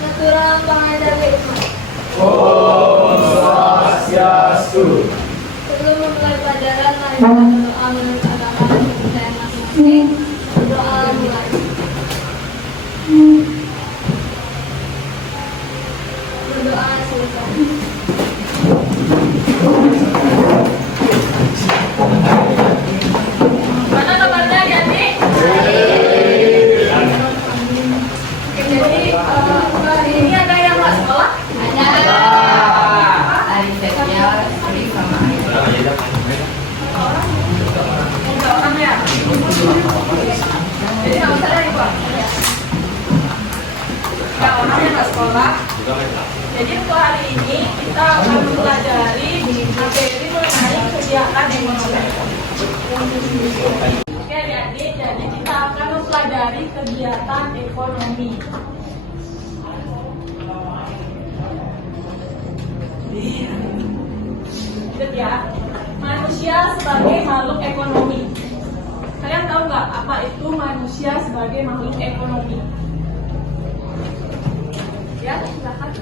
Natural pengajar Hikmah. Om Swastiastu. Sebelum memulai pelajaran, mari kita berdoa menurut agama dan kepercayaan masing-masing. Berdoa mulai. Berdoa selesai. Mana kabarnya, Gani? Oke, jadi hari ini ada yang nggak sekolah? Ada. Hari setiap hari sama ayah. Enggak orang ya? Jadi nggak usah dari Pak. Enggak orang yang nggak sekolah. Jadi untuk hari ini kita akan mempelajari materi mengenai kegiatan ekonomi. Oke adik-adik, jadi kita akan mempelajari kegiatan ekonomi. Ingat ya, manusia sebagai makhluk ekonomi. Kalian tahu nggak apa itu manusia sebagai makhluk ekonomi? Ya, silakan.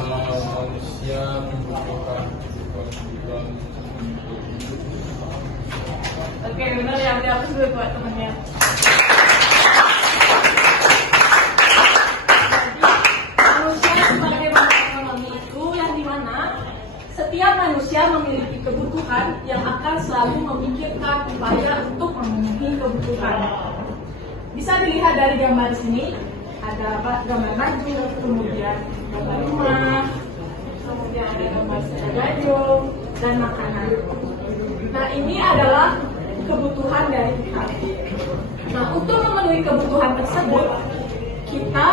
Manusia membutuhkan kehidupan. Oke, benar ya, udah aku dulu buat temennya. Manusia sebagai makhluk ekonomi itu yang dimana setiap manusia memiliki kebutuhan yang akan selalu memikirkan upaya untuk memenuhi kebutuhan. Bisa dilihat dari gambar sini, ada gambar baju, kemudian gambar rumah, kemudian ada gambar sepeda gayung, dan makanan. Nah, ini adalah kebutuhan dari kita. Nah, untuk memenuhi kebutuhan tersebut, kita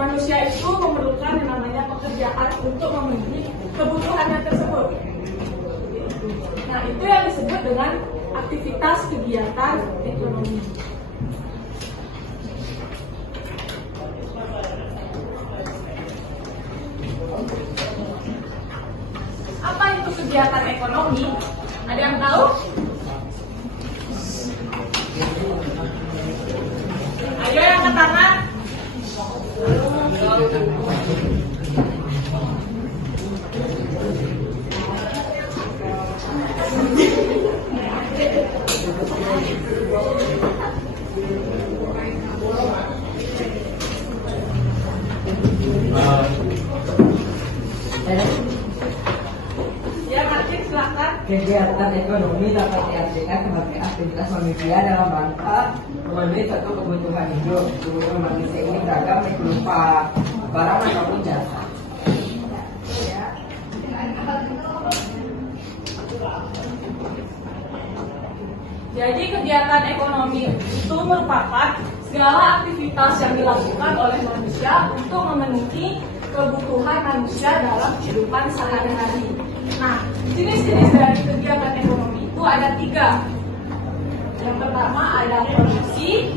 manusia itu memerlukan yang namanya pekerjaan untuk memenuhi kebutuhannya tersebut. Nah, itu yang disebut dengan aktivitas kegiatan ekonomi. Apa itu kegiatan ekonomi? Ada yang tahu? Ayo yang angkat tangan. Ya, Martin, silakan. Kegiatan ekonomi dapat diartikan sebagai aktivitas manusia dalam rangka memenuhi satu kebutuhan hidup. Kebutuhan manusia ini beragam, berupa barang ataupun jasa. Jadi kegiatan ekonomi itu merupakan segala aktivitas yang dilakukan oleh manusia untuk memenuhi kebutuhan manusia dalam kehidupan sehari-hari. Nah, jenis-jenis dari kegiatan ekonomi itu ada 3. Yang pertama ada produksi,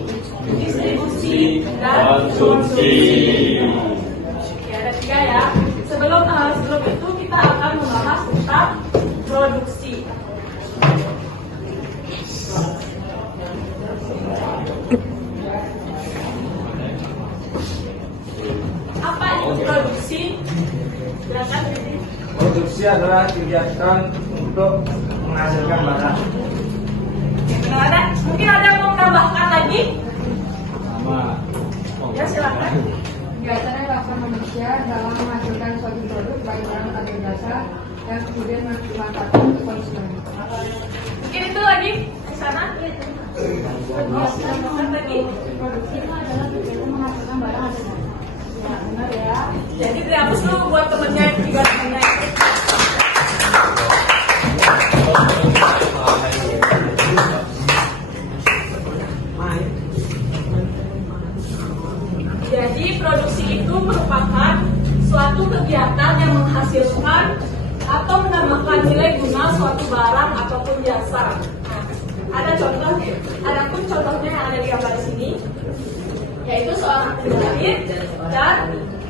distribusi, dan konsumsi. Oke, ada 3 ya. Sebelum itu kita akan membahas tentang produksi. Apa itu produksi? Silakan. Produksi adalah kegiatan untuk menghasilkan barang. Ada, mungkin ada yang mau menambahkan lagi? Sama. Ya, silakan. Kegiatan yang dilakukan manusia dalam menghasilkan suatu produk baik barang atau jasa yang kemudian dimanfaatkan untuk konsumen. Mungkin itu lagi di sana. Kegiatan lagi. Produksi itu adalah kegiatan menghasilkan barang atau jasa. Ya, benar ya. Jadi dihapus dulu buat temennya yang 3 temennya itu. Jadi produksi itu merupakan suatu kegiatan yang menghasilkan atau menambahkan nilai guna suatu barang ataupun jasa. Ada contoh, ada pun contohnya yang ada di gambar sini, yaitu seorang penjahit dan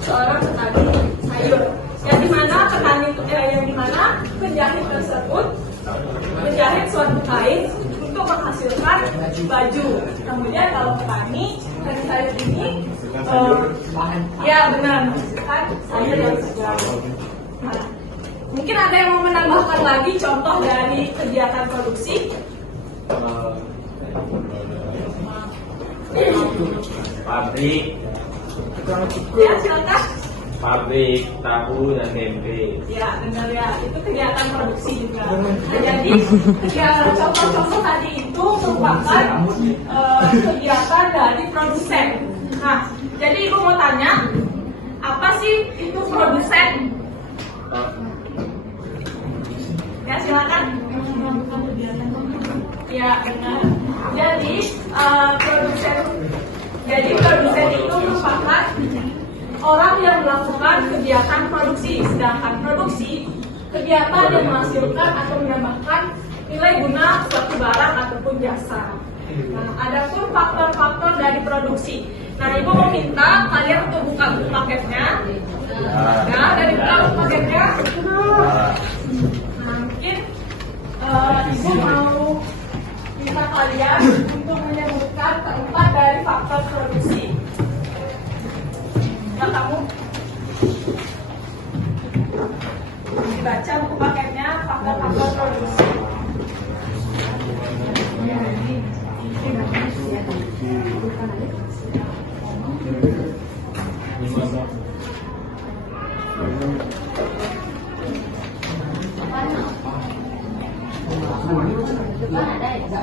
seorang petani sayur. Yang dimana penjahit tersebut menjahit suatu kain baju. Kemudian kalau petani tadi sayur ini Bahan ya benar menghasilkan sayur yang segar. Nah, mungkin ada yang mau menambahkan lagi contoh dari kegiatan produksi? Pabrik, Ya silakan. pabrik tahu dan tempe. Ya benar ya, itu kegiatan produksi juga. Nah, jadi ya contoh-contoh tadi itu merupakan kegiatan dari produsen. Nah, jadi ibu mau tanya, apa sih itu produsen? Ya silakan. Ya benar. Jadi produsen itu merupakan orang yang melakukan kegiatan produksi, sedangkan produksi kegiatan yang menghasilkan atau menambahkan nilai guna suatu barang ataupun jasa. Nah, ada pun faktor-faktor dari produksi. Nah, ibu meminta kalian untuk buka paketnya. Nah, dari buka paketnya. Nah, mungkin ibu mau minta kalian untuk menyebutkan keempat dari faktor produksi. Kamu dibaca buku paketnya faktor-faktor produksi.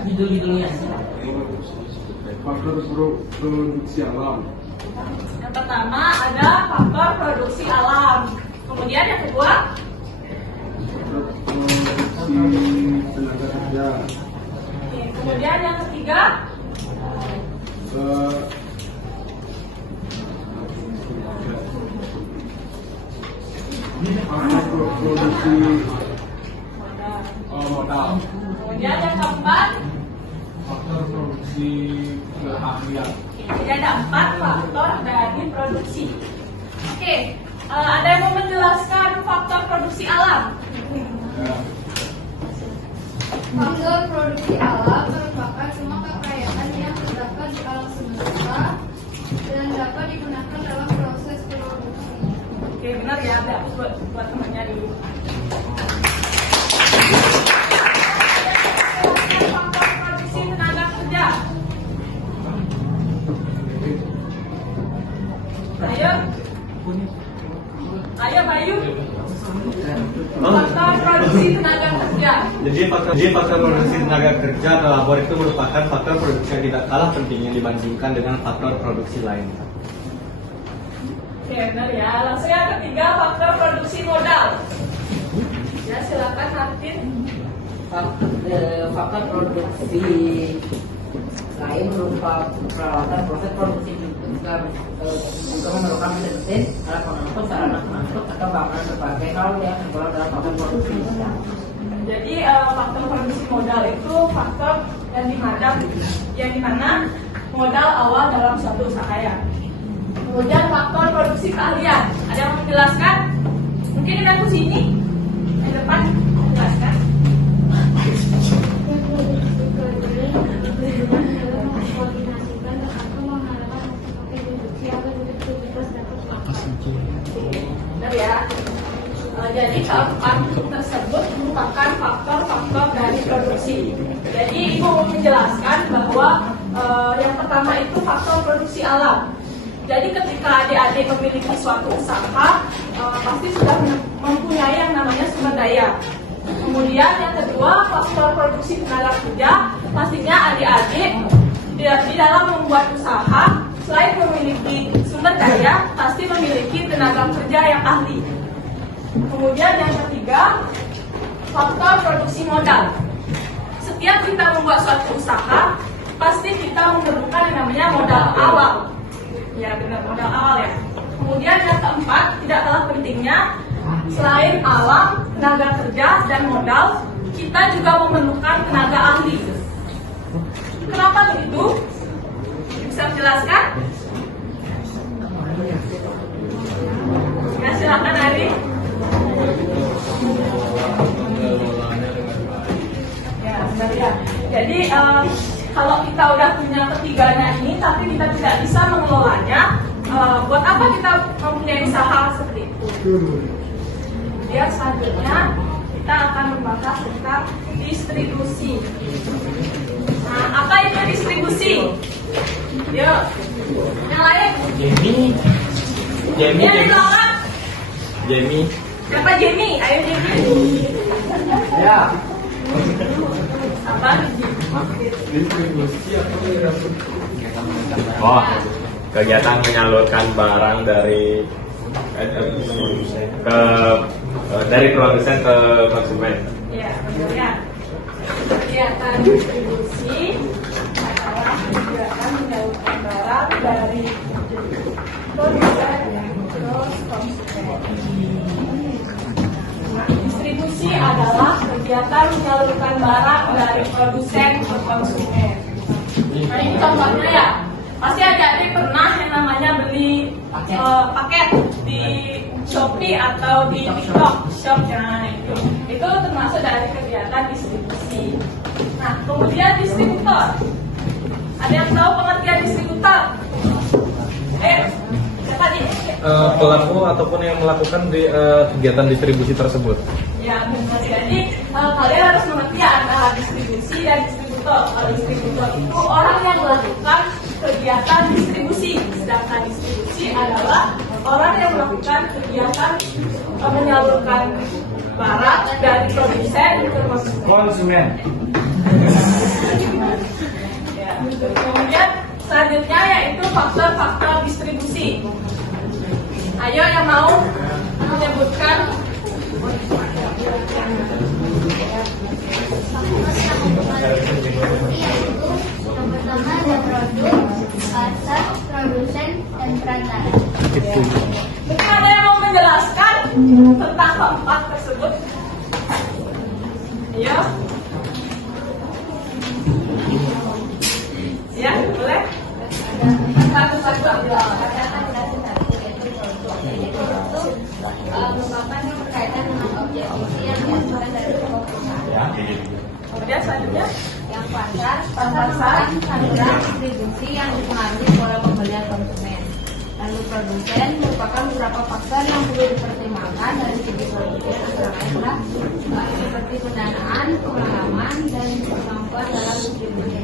Judul-judulnya. Faktor produksi alam. Yang pertama ada faktor produksi alam. Kemudian yang kedua, Produksi tenaga kerja. kemudian yang ketiga, Eh, Faktor produksi modal. kemudian yang keempat. Faktor produksi keahlian. Jadi ada 4 faktor dari produksi. Oke, ada yang mau menjelaskan faktor produksi alam? Faktor produksi alam merupakan semua kekayaan yang terdapat di alam semesta dan dapat digunakan dalam proses produksi. Oke, benar ya, ada buat temannya dulu. Faktor produksi tenaga kerja. Ayo Bayu. Faktor produksi tenaga kerja. Jadi faktor produksi tenaga kerja atau labor itu merupakan faktor produksi yang tidak kalah pentingnya dibandingkan dengan faktor produksi lain. Oke, benar ya. Langsung yang ketiga, faktor produksi modal. Ya, silakan Martin. Faktor produksi lain berupa peralatan proses produksi juga memerlukan mesin, alat pengangkut, sarana pengangkut, atau bangunan berbagai hal yang tergolong dalam faktor produksi. Jadi faktor produksi modal itu faktor yang dimana modal awal dalam suatu usaha ya. Kemudian faktor produksi keahlian. Ada yang menjelaskan? Mungkin di aku sini, di depan menjelaskan. Benar ya. Jadi keempat tersebut merupakan faktor-faktor dari produksi. Jadi ibu mau menjelaskan bahwa yang pertama itu faktor produksi alam. Jadi ketika adik-adik memiliki suatu usaha, pasti sudah mempunyai yang namanya sumber daya. Kemudian yang kedua, faktor produksi tenaga kerja. Pastinya adik-adik di dalam membuat usaha, selain memiliki sumber daya, pasti memiliki tenaga kerja yang ahli. Kemudian yang ketiga, faktor produksi modal. Setiap kita membuat suatu usaha, pasti kita memerlukan yang namanya modal awal. Ya benar, modal awal ya. Kemudian yang keempat, tidak kalah pentingnya, selain alam, tenaga kerja, dan modal, kita juga memerlukan tenaga ahli. Kenapa begitu? Bisa menjelaskan? Ya silakan Ari. Ya benar ya. Jadi kalau kita udah punya ketiganya ini tapi kita tidak bisa mengelolanya, buat apa kita mempunyai usaha seperti itu? Kemudian selanjutnya kita akan membahas tentang distribusi. Nah, apa itu distribusi? Yuk, yang lain. Jamie Yang di belakang. Jamie Siapa Jenny? Ayo Jenny. ya Apa? Distribusi atau Oh, kegiatan menyalurkan barang dari dari produsen ke konsumen. Ya, kemudian kegiatan distribusi adalah kegiatan menyalurkan barang dari produsen ke konsumen. Distribusi adalah kegiatan menyalurkan barang dari produsen ke konsumen. Nah, ini contohnya ya. Pasti adik-adik pernah yang namanya beli paket di Shopee atau di TikTok Shop, nah itu termasuk dari kegiatan distribusi. Nah, kemudian distributor. Ada yang tahu pengertian distributor? Siapa nih? pelaku ataupun yang melakukan kegiatan distribusi tersebut. Ya, benar. Jadi kalian harus mengerti antara distribusi dan distributor. Kalau distributor itu orang yang melakukan kegiatan distribusi, sedangkan distribusi adalah orang yang melakukan kegiatan menyalurkan barang dari produsen ke konsumen. Ya. Kemudian selanjutnya yaitu faktor-faktor distribusi. Ayo yang mau menyebutkan. Yang pertama ada produk, pasar, produsen, dan perantara. Mungkin ada yang mau menjelaskan tentang keempat tersebut? Iya. Ya, boleh. Satu-satu ambil. Merupakan yang berkaitan dengan objektif yang dihasilkan dari perusahaan. Kemudian selanjutnya Yang pasar merupakan saluran distribusi yang dipengaruhi oleh pembelian konsumen. Lalu produsen merupakan beberapa faktor yang perlu dipertimbangkan dari segi produsen, antara lain adalah seperti pendanaan, pengalaman, dan kemampuan dalam distribusi.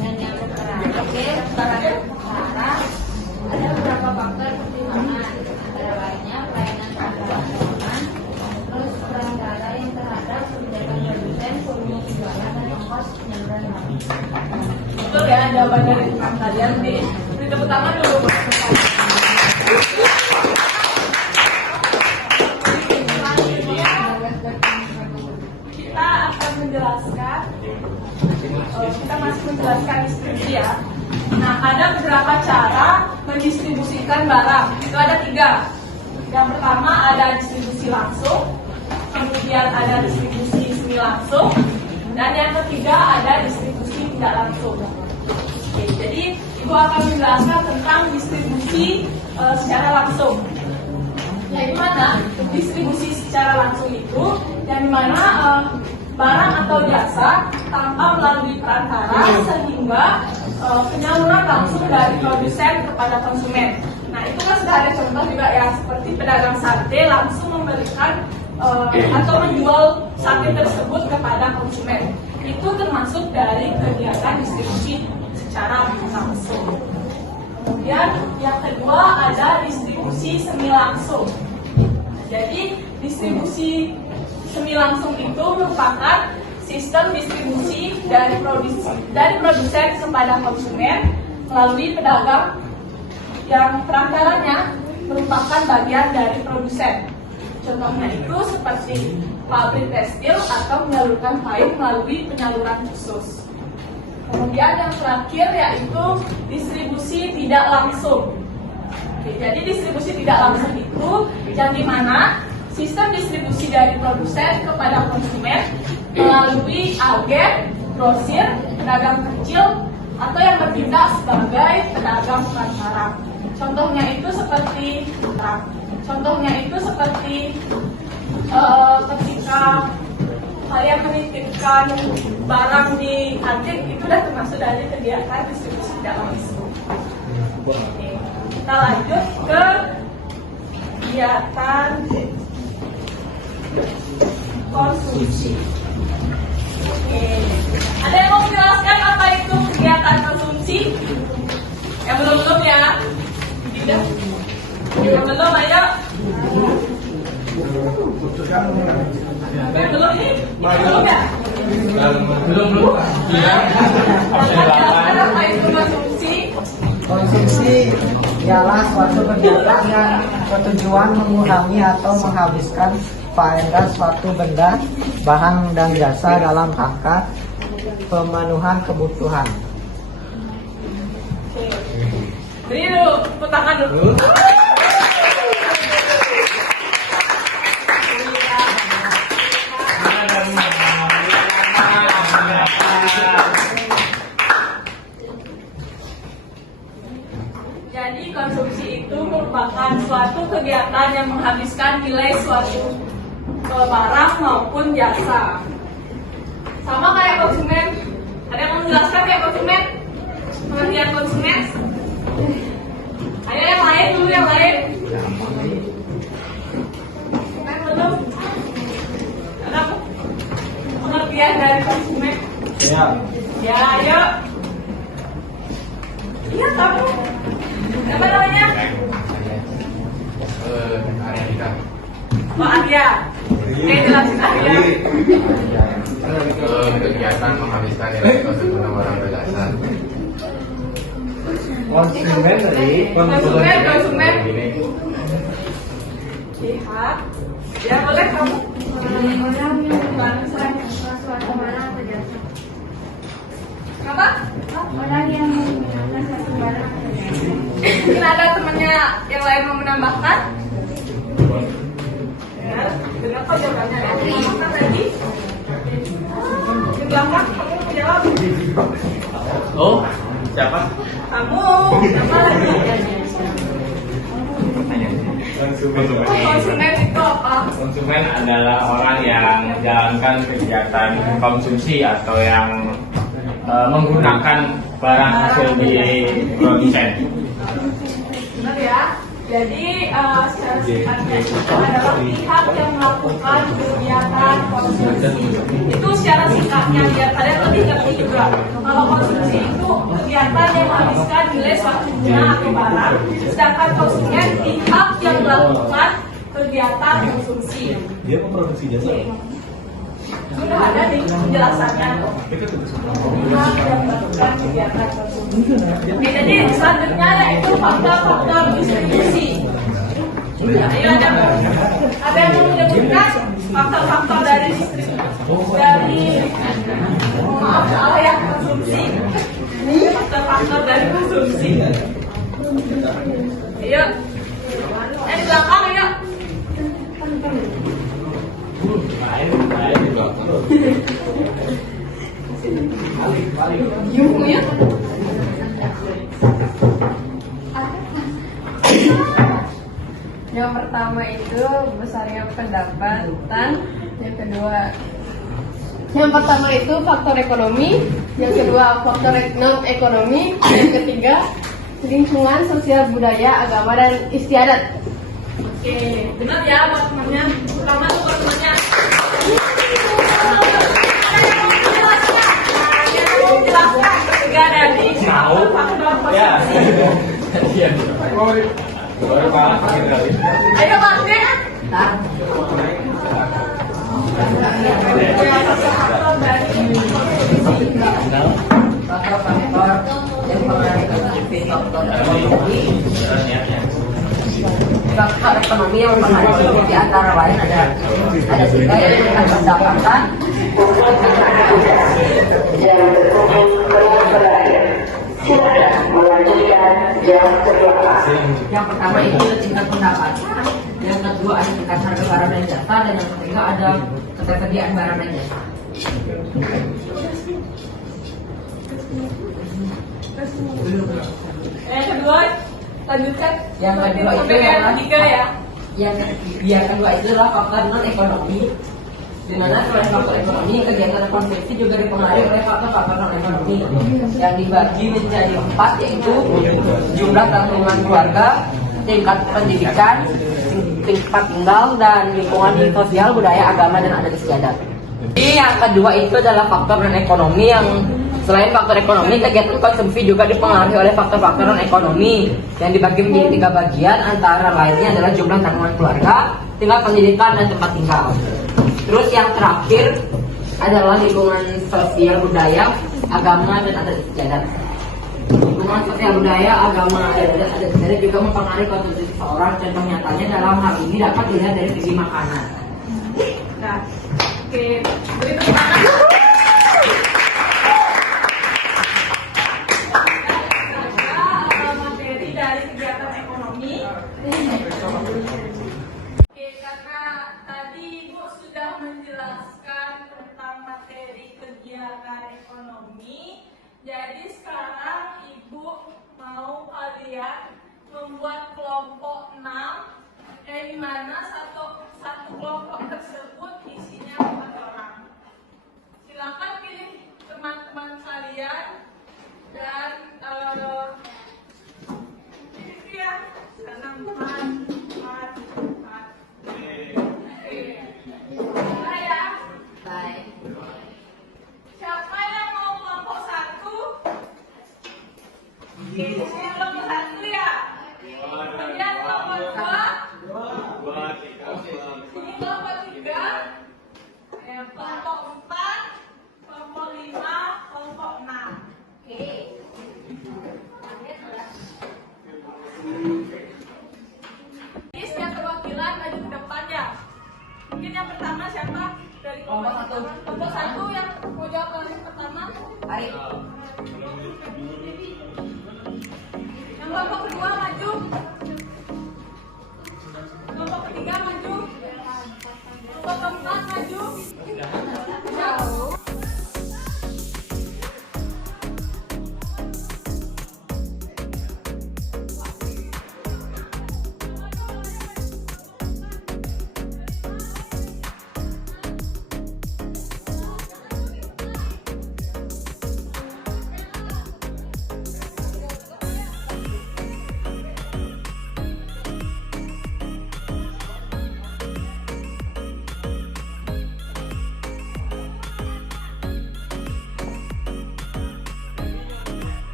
Dan yang terakhir, perantara, ada beberapa faktor pertimbangan, antara lainnya pelayanan konsumen, terus perantara yang terhadap kebijakan produsen, volume penjualan, dan ongkos penyaluran barang. betul ya jawaban dari teman kalian. Beri tepuk tangan dulu. Kita akan menjelaskan. Kita masih menjelaskan distribusi ya. Nah, ada beberapa cara mendistribusikan barang. Itu ada 3. Yang pertama ada distribusi langsung, kemudian ada distribusi semi langsung, dan yang ketiga ada distribusi tidak langsung. Oke, jadi Ibu akan menjelaskan tentang distribusi secara langsung. Yang dimana distribusi secara langsung itu yang dimana barang atau jasa tanpa melalui perantara sehingga penyaluran langsung dari produsen kepada konsumen. Nah, itu kan sudah ada contoh juga ya, seperti pedagang sate langsung memberikan atau menjual sate tersebut kepada konsumen. Itu termasuk dari kegiatan distribusi secara langsung. Kemudian yang kedua ada distribusi semi langsung. Jadi distribusi semi langsung itu merupakan sistem distribusi dari produsen kepada konsumen melalui pedagang yang perantaranya merupakan bagian dari produsen. Contohnya itu seperti pabrik tekstil atau menyalurkan kain melalui penyaluran khusus. Kemudian yang terakhir yaitu distribusi tidak langsung. Oke, jadi distribusi tidak langsung itu yang dimana sistem distribusi dari produsen kepada konsumen melalui agen, grosir, pedagang kecil, atau yang bertindak sebagai pedagang perantara. Contohnya itu seperti ketika upaya menitipkan barang di kantin itu udah termasuk dari kegiatan distribusi tidak langsung. Oke, kita lanjut ke kegiatan konsumsi. Oke, ada yang mau menjelaskan apa itu kegiatan konsumsi? Yang belum ya? Tidak. Yang belum, ayo. Yang belum ini? Belum ya? Belum. Apa itu konsumsi? Konsumsi ialah suatu kegiatan yang bertujuan mengurangi atau menghabiskan faedah suatu benda, bahan dan jasa dalam rangka pemenuhan kebutuhan. Oke. Beri dulu, tepuk tangan dulu. Jadi konsumsi itu merupakan suatu kegiatan yang menghabiskan nilai suatu barang maupun jasa. Sama kayak konsumen. Ada yang mau menjelaskan kayak konsumen? Pengertian konsumen? Ayo yang lain dulu, yang lain. Konsumen belum? Ada pengertian dari konsumen? Ya, ayo. Iya, kamu. Apa namanya? Pak Arya. Oke, jelasin Arya. Kegiatan menghabiskan nilai konsumen barang dan jasa. Konsumen. Lihat. Ya, boleh kamu. Orang yang menggunakan suatu barang atau jasa. Kenapa? Orang yang menggunakan suatu barang atau jasa. Mungkin ada temannya yang lain mau menambahkan? Ya, benar kok jawabannya ya. Menambahkan lagi? Di belakang, kamu mau jawab? Oh, siapa? Kamu, apa lagi? Konsumen itu apa? Konsumen adalah orang yang menjalankan kegiatan konsumsi atau yang menggunakan barang hasil di produsen. Benar ya? Jadi secara singkatnya itu adalah pihak yang melakukan kegiatan konsumsi. Itu secara singkatnya biar kalian lebih ngerti juga. Kalau konsumsi itu kegiatan yang menghabiskan nilai suatu guna atau barang, sedangkan konsumen pihak yang melakukan kegiatan konsumsi. Dia memproduksi jasa. Sudah ada di penjelasannya. Pihak yang melakukan kegiatan konsumsi. Oke, jadi selanjutnya yaitu faktor-faktor distribusi. Ayo ada yang mau menyebutkan faktor-faktor dari distribusi konsumsi. Faktor-faktor dari konsumsi. Ayo, di belakang ayo. Yang pertama itu besarnya pendapatan, yang kedua faktor ekonomi, yang kedua faktor non ekonomi, yang ketiga lingkungan, sosial, budaya, agama, dan istiadat. Oke, benar ya buat temannya. Pertama tuh buat temannya. Jelaskan ketiga dari faktor konsumsi. Baru kalah pakai kali. Ayo Martin. Faktor-faktor yang mengenai konsumsi, faktor ekonomi. Faktor ekonomi yang mempengaruhi di antara lain ada tiga, yaitu pendapatan, yang pertama itu tingkat pendapatan, yang kedua ada tingkat harga barang dan jasa, dan yang ketiga ada ketersediaan barang dan jasa. Yang kedua, lanjutkan. Yang kedua itu sampai yang ketiga ya. Yang kedua itu adalah faktor non ekonomi. Di mana selain faktor ekonomi, kegiatan konsumsi juga dipengaruhi oleh faktor-faktor non-ekonomi yang dibagi menjadi 4, yaitu jumlah tanggungan keluarga, tingkat pendidikan, tempat tinggal, dan lingkungan sosial, budaya, agama, dan adat istiadat. Jadi yang kedua itu adalah faktor non-ekonomi yang selain faktor ekonomi, kegiatan konsumsi juga dipengaruhi oleh faktor-faktor non-ekonomi yang dibagi menjadi 3 bagian, antara lainnya adalah jumlah tanggungan keluarga, tingkat pendidikan, dan tempat tinggal. Terus yang terakhir adalah lingkungan sosial, budaya, agama, dan adat istiadat. Lingkungan sosial, budaya, agama, dan adat istiadat juga mempengaruhi konsumsi seseorang. Contoh nyatanya dalam hal ini dapat dilihat dari segi makanan. Nah, oke, beri tepuk tangan. Materi dari kegiatan ekonomi. Oke, karena tadi Ibu sudah menjelaskan tentang materi kegiatan ekonomi, jadi sekarang Ibu mau kalian membuat kelompok 6, di mana satu kelompok tersebut isinya 4 orang. Silakan pilih teman-teman kalian dan ya, 6, 4. Saya. Baik. Siapa yang mau kelompok 1? Oke, di sini kelompok 1 ya. Kemudian kelompok 2. Ini kelompok 3. Kelompok 4, kelompok 5, kelompok 6. Oke. Ini setiap perwakilan maju ke depan ya. Mungkin yang pertama siapa? Dari kelompok 1. Kelompok 1 yang mau jawab yang pertama. Ari. Yang kelompok kedua maju. Kelompok ketiga maju. Kelompok keempat maju. Jauh.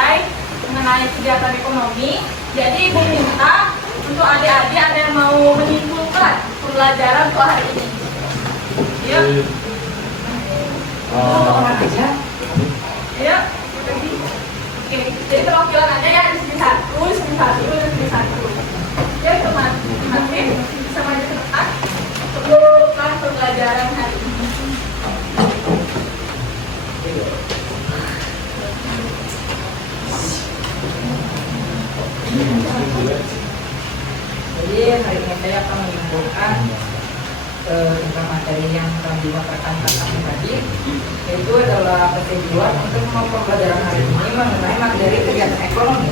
selesai mengenai kegiatan ekonomi. Jadi Ibu minta untuk adik-adik ada yang mau menyimpulkan pembelajaran untuk hari ini. Yuk. Yuk. Oke, jadi perwakilan aja ya di sini satu, di sini satu, di sini satu. Ya teman-teman, bisa maju ke depan untuk menyimpulkan pembelajaran hari ini. Jadi hari ini saya akan menyimpulkan tentang materi yang kami rekan tadi, yaitu adalah kesimpulan untuk pembelajaran hari ini mengenai materi kegiatan ekonomi,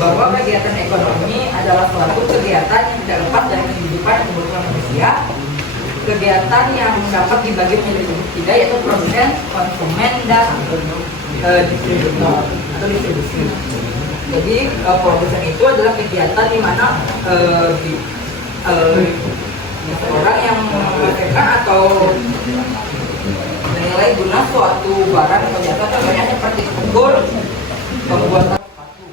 bahwa kegiatan ekonomi adalah suatu kegiatan yang tidak lepas dari kehidupan kebutuhan manusia. Kegiatan yang dapat dibagi menjadi tiga, yaitu produsen, konsumen, dan distributor atau distribusi. Jadi produsen itu adalah kegiatan di mana orang yang menghasilkan atau menilai guna suatu barang atau jasa, contohnya seperti ukur, pembuatan sepatu.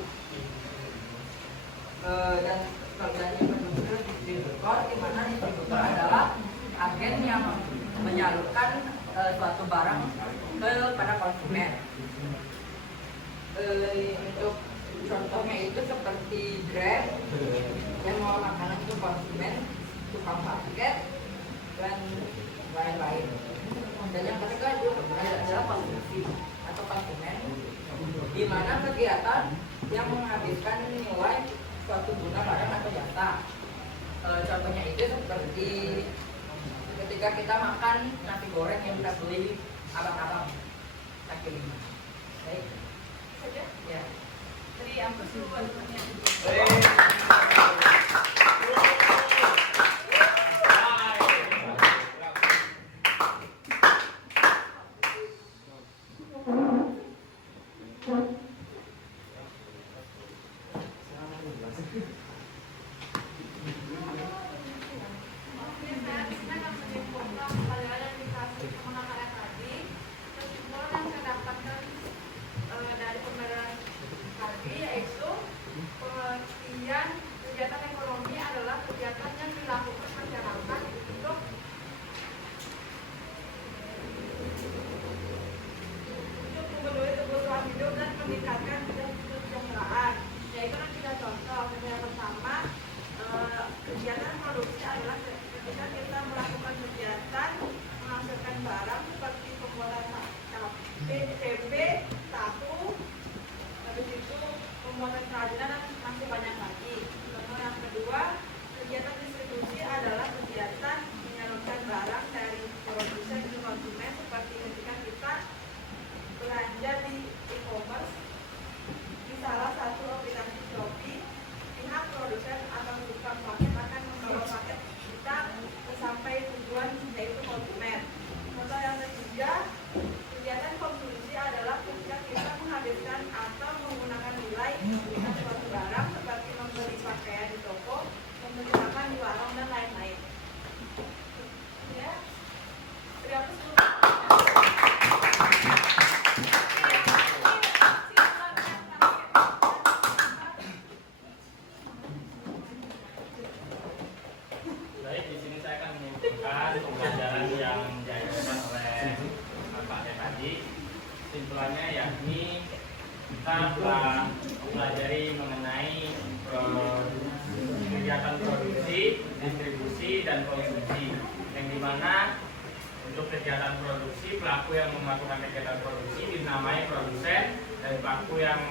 Dan kerjanya produsen distributor, di mana distributor adalah agen yang menyalurkan suatu barang kepada konsumen. Untuk contohnya itu seperti Grab yang mau makanan itu konsumen, tukang parkir, dan lain-lain. Dan yang ketiga itu adalah konsumsi atau konsumen, di mana kegiatan yang menghabiskan nilai suatu guna barang atau jasa. Contohnya itu seperti ketika kita makan nasi goreng yang kita beli abang-abang kaki lima. Baik, saja ya. Dari apa sih kegiatan ekonomi adalah kegiatan yang dilakukan masyarakat untuk memenuhi kebutuhan hidup dan meningkatkan kesejahteraan. Yaitu kita contoh yang pertama, kegiatan produksi adalah ketika kita melakukan kegiatan menghasilkan barang seperti pembuatan tempe, tahu, habis itu pembuatan kerajinan dan masih banyak lagi. Contoh yang kedua, kegiatan distribusi adalah kegiatan menyalurkan barang dari produsen ke konsumen, seperti ketika kita belanja di e-commerce di salah satu aplikasi Shopee, pihak produsen atau tukang paket akan membawa paket kita sampai tujuan, yaitu konsumen. Contoh yang ketiga, kegiatan konsumsi adalah ketika kita menghabiskan atau menggunakan nilai dengan suatu barang, seperti membeli pakaian di toko, membeli makan di warung, dan lain-lain. Ya, berapa Baik, di sini saya akan menyimpulkan pembelajaran yang diajarkan oleh Pak tadi. Simpulannya yakni kita telah mempelajari mengenai kegiatan produksi, distribusi, dan konsumsi. Yang dimana untuk kegiatan produksi, pelaku yang melakukan kegiatan produksi dinamai produsen, dan pelaku yang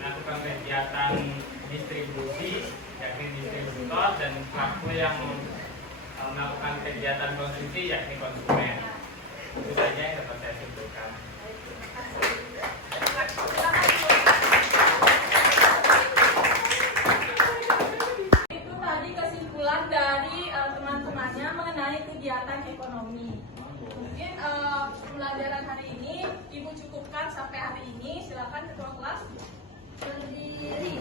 melakukan kegiatan distribusi yakni distributor, dan pelaku yang melakukan kegiatan konsumsi yakni konsumen. Itu saja yang dapat saya simpulkan. Itu tadi kesimpulan dari teman-temannya mengenai kegiatan ekonomi. Mungkin pembelajaran hari ini Ibu cukupkan sampai hari ini. Silakan ketua kelas berdiri.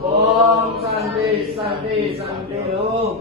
Om Santi Santi Santi Om.